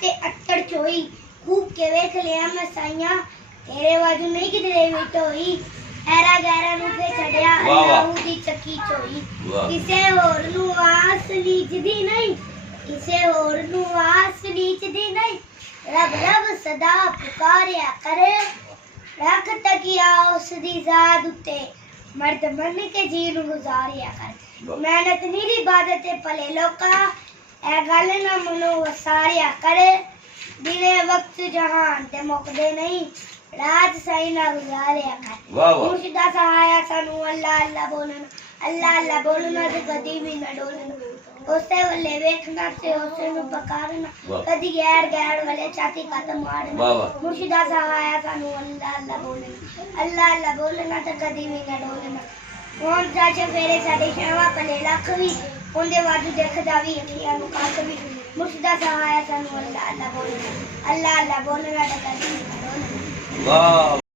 ते अत्तर चोई खूब के वेख लिया मैं साइया तेरे बाजू नहीं किधरे भी टोई ऐरा गैरा नु पे चढ़िया अल्लाह दी चक्की चोई किसे होर नु आस नीचदी नहीं किसे होर नु आस नीचदी नहीं रब रब सदा पुकारिया करे रख तकिया उस दी जाद उते मर्द मन के जीन गुजारिया कर मेहनत नीरी इबादत पले लोका ए गल ना मनो वसारिया करे दिने वक्त जहान ते मुकदे नहीं रात सही ना गुजारिया कर मुर्शिदा सहाया सानू अल्लाह अल्लाह बोलना ते कदी भी ना डोलना उसे वाले वेखना ते उसे नु पकारना कदी गैर गैर वाले छाती कदम मारना मुर्शिदा सहाया सानू अल्लाह बोलना ते कदी भी ना डोलना कौन चाचा फेरे साडे शावा पले लख भी उनदे वाजू देखदा भी अखियां नु काट भी मुर्शिदा सहाया सानू अल्लाह बोलना ते कदी भी ना डोलना वाह।